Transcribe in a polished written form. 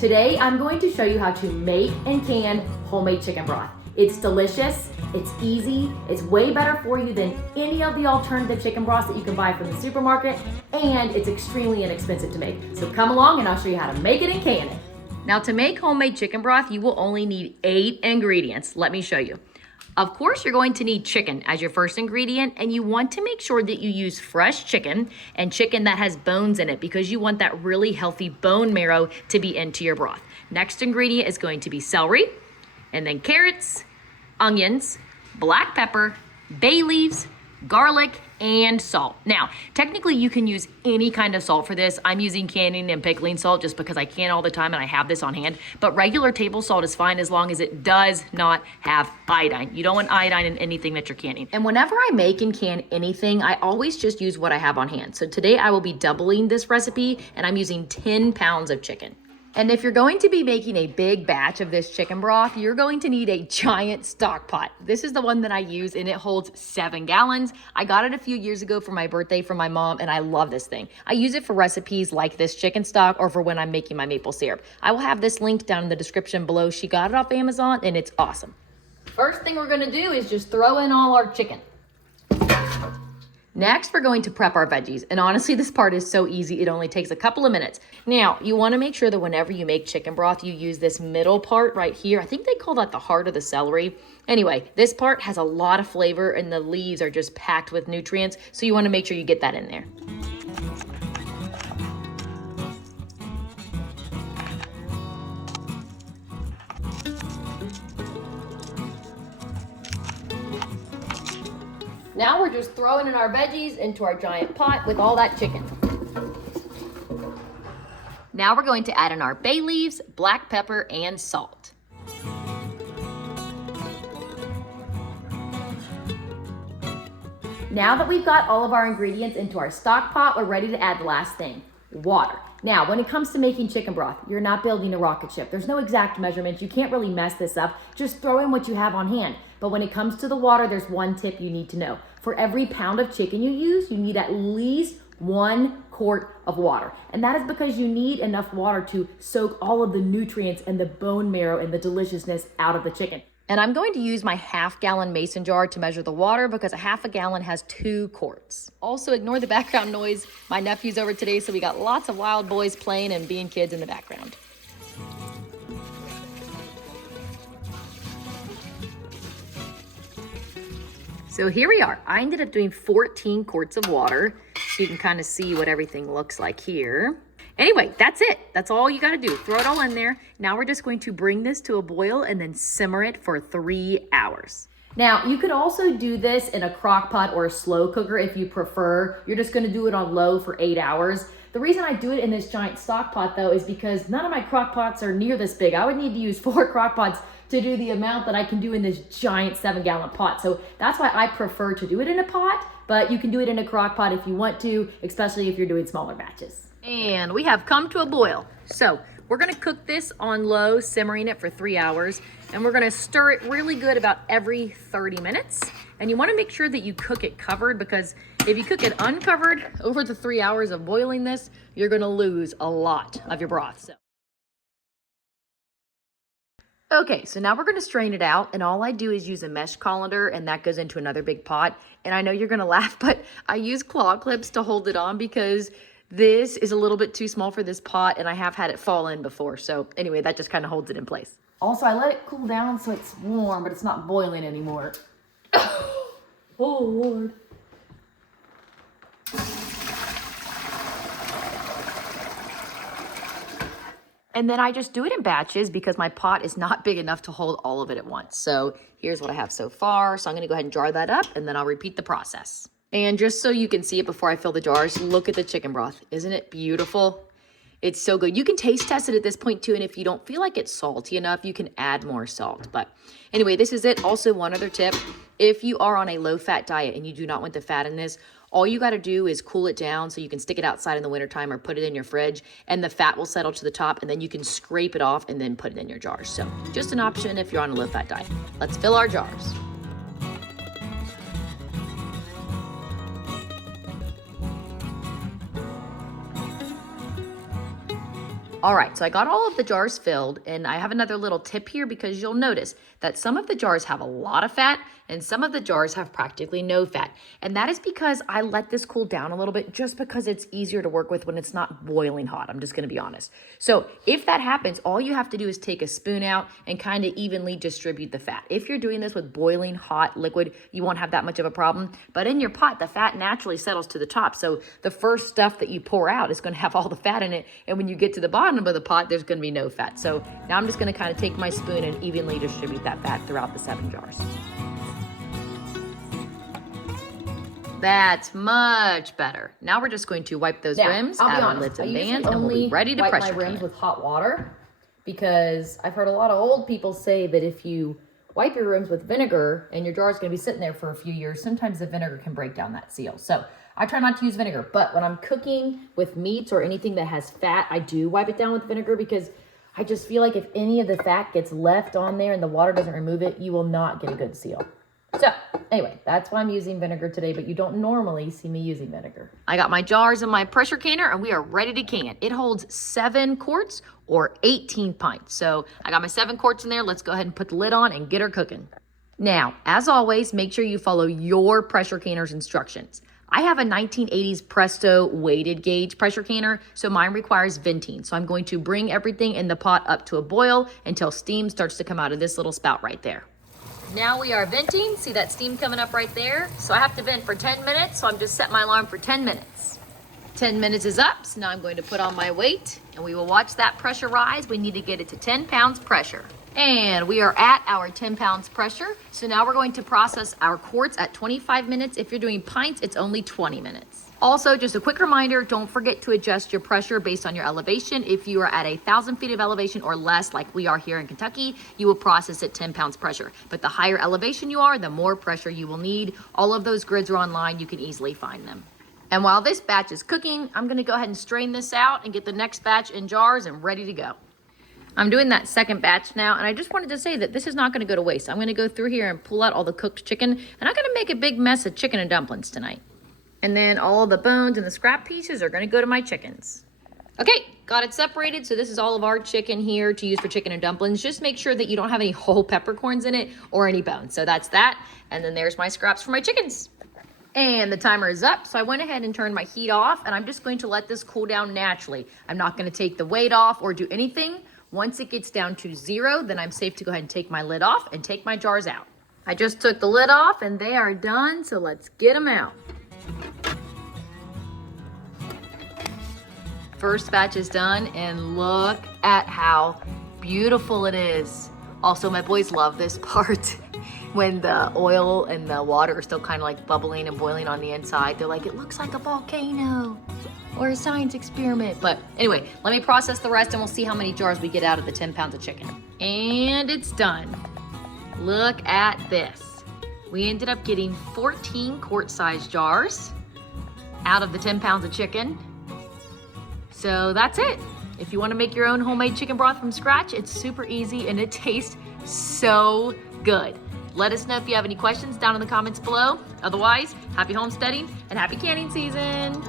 Today, I'm going to show you how to make and can homemade chicken broth. It's delicious, it's easy, it's way better for you than any of the alternative chicken broths that you can buy from the supermarket, and it's extremely inexpensive to make. So come along and I'll show you how to make it and can it. Now to make homemade chicken broth, you will only need 8 ingredients. Let me show you. Of course, you're going to need chicken as your first ingredient, and you want to make sure that you use fresh chicken and chicken that has bones in it because you want that really healthy bone marrow to be into your broth. Next ingredient is going to be celery, and then carrots, onions, black pepper, bay leaves, garlic, and salt. Now, technically you can use any kind of salt for this. I'm using canning and pickling salt just because I can all the time and I have this on hand, but regular table salt is fine as long as it does not have iodine. You don't want iodine in anything that you're canning. And whenever I make and can anything, I always just use what I have on hand. So today I will be doubling this recipe and I'm using 10 pounds of chicken. And if you're going to be making a big batch of this chicken broth, you're going to need a giant stock pot. This is the one that I use and it holds 7 gallons. I got it a few years ago for my birthday from my mom and I love this thing. I use it for recipes like this chicken stock or for when I'm making my maple syrup. I will have this linked down in the description below. She got it off Amazon and it's awesome. First thing we're gonna do is just throw in all our chicken. Next, we're going to prep our veggies. And honestly, this part is so easy. It only takes a couple of minutes. Now, you want to make sure that whenever you make chicken broth, you use this middle part right here. I think they call that the heart of the celery. Anyway, this part has a lot of flavor and the leaves are just packed with nutrients. So you want to make sure you get that in there. Now we're just throwing in our veggies into our giant pot with all that chicken. Now we're going to add in our bay leaves, black pepper, and salt. Now that we've got all of our ingredients into our stock pot, we're ready to add the last thing, water. Now, when it comes to making chicken broth, you're not building a rocket ship. There's no exact measurements. You can't really mess this up. Just throw in what you have on hand. But when it comes to the water, there's one tip you need to know. For every pound of chicken you use, you need at least 1 quart of water. And that is because you need enough water to soak all of the nutrients and the bone marrow and the deliciousness out of the chicken. And I'm going to use my half-gallon mason jar to measure the water because a half a gallon has 2 quarts. Also, ignore the background noise. My nephew's over today, so we got lots of wild boys playing and being kids in the background. So here we are. I ended up doing 14 quarts of water, so you can kind of see what everything looks like here. Anyway, that's it. That's all you got to do. Throw it all in there. Now we're just going to bring this to a boil and then simmer it for 3 hours. Now, you could also do this in a crock pot or a slow cooker if you prefer. You're just going to do it on low for 8 hours. The reason I do it in this giant stock pot, though, is because none of my crock pots are near this big. I would need to use 4 crock pots to do the amount that I can do in this giant 7-gallon pot. So that's why I prefer to do it in a pot, but you can do it in a crock pot if you want to, especially if you're doing smaller batches. And we have come to a boil. So we're gonna cook this on low, simmering it for 3 hours, and we're gonna stir it really good about every 30 minutes. And you wanna make sure that you cook it covered because if you cook it uncovered over the 3 hours of boiling this, you're gonna lose a lot of your broth. Okay, so now we're gonna strain it out, and all I do is use a mesh colander, and that goes into another big pot. And I know you're gonna laugh, but I use claw clips to hold it on because this is a little bit too small for this pot, and I have had it fall in before. So anyway, that just kind of holds it in place. Also, I let it cool down so it's warm, but it's not boiling anymore. Oh, Lord. And then I just do it in batches because my pot is not big enough to hold all of it at once. So here's what I have so far. So I'm gonna go ahead and jar that up and then I'll repeat the process. And just so you can see it before I fill the jars, look at the chicken broth. Isn't it beautiful? It's so good. You can taste test it at this point too, and if you don't feel like it's salty enough, you can add more salt. But anyway, this is it. Also, one other tip, if you are on a low-fat diet and you do not want the fat in this, all you got to do is cool it down so you can stick it outside in the wintertime or put it in your fridge, and the fat will settle to the top, and then you can scrape it off and then put it in your jars. So just an option if you're on a low-fat diet. Let's fill our jars. All right, so I got all of the jars filled, and I have another little tip here because you'll notice that some of the jars have a lot of fat and some of the jars have practically no fat. And that is because I let this cool down a little bit just because it's easier to work with when it's not boiling hot. I'm just gonna be honest. So if that happens, all you have to do is take a spoon out and kind of evenly distribute the fat. If you're doing this with boiling hot liquid, you won't have that much of a problem. But in your pot, the fat naturally settles to the top. So the first stuff that you pour out is gonna have all the fat in it. And when you get to the bottom of the pot, there's gonna be no fat. So now I'm just gonna kind of take my spoon and evenly distribute that fat throughout the 7 jars. That's much better. Now we're just going to wipe those rims, add our lids and bands, and we'll be ready to pressure can. My rims with hot water because I've heard a lot of old people say that if you wipe your rims with vinegar and your jar is going to be sitting there for a few years, sometimes the vinegar can break down that seal. So I try not to use vinegar, but when I'm cooking with meats or anything that has fat, I do wipe it down with vinegar because I just feel like if any of the fat gets left on there and the water doesn't remove it, you will not get a good seal. So anyway, that's why I'm using vinegar today, but you don't normally see me using vinegar. I got my jars in my pressure canner and we are ready to can. It holds 7 quarts or 18 pints. So I got my 7 quarts in there. Let's go ahead and put the lid on and get her cooking. Now, as always, make sure you follow your pressure canner's instructions. I have a 1980s Presto weighted gauge pressure canner, so mine requires venting. So I'm going to bring everything in the pot up to a boil until steam starts to come out of this little spout right there. Now we are venting. See that steam coming up right there? So I have to vent for 10 minutes, so I'm just setting my alarm for 10 minutes. 10 minutes is up, so now I'm going to put on my weight, and we will watch that pressure rise. We need to get it to 10 pounds pressure. And we are at our 10 pounds pressure. So now we're going to process our quarts at 25 minutes. If you're doing pints, it's only 20 minutes. Also, just a quick reminder, don't forget to adjust your pressure based on your elevation. If you are at 1,000 feet of elevation or less, like we are here in Kentucky, you will process at 10 pounds pressure. But the higher elevation you are, the more pressure you will need. All of those grids are online. You can easily find them. And while this batch is cooking, I'm gonna go ahead and strain this out and get the next batch in jars and ready to go. I'm doing that second batch now, and I just wanted to say that this is not gonna go to waste. I'm gonna go through here and pull out all the cooked chicken, and I'm gonna make a big mess of chicken and dumplings tonight. And then all the bones and the scrap pieces are gonna go to my chickens. Okay, got it separated. So this is all of our chicken here to use for chicken and dumplings. Just make sure that you don't have any whole peppercorns in it or any bones. So that's that. And then there's my scraps for my chickens. And the timer is up. So I went ahead and turned my heat off, and I'm just going to let this cool down naturally. I'm not gonna take the weight off or do anything. Once it gets down to 0, then I'm safe to go ahead and take my lid off and take my jars out. I just took the lid off and they are done. So let's get them out. First batch is done, and look at how beautiful it is. Also, my boys love this part. When the oil and the water are still kind of like bubbling and boiling on the inside, they're like, it looks like a volcano or a science experiment. But anyway, let me process the rest and we'll see how many jars we get out of the 10 pounds of chicken. And it's done. Look at this. We ended up getting 14 quart-sized jars out of the 10 pounds of chicken. So that's it. If you want to make your own homemade chicken broth from scratch, it's super easy and it tastes so good. Let us know if you have any questions down in the comments below. Otherwise, happy homesteading and happy canning season.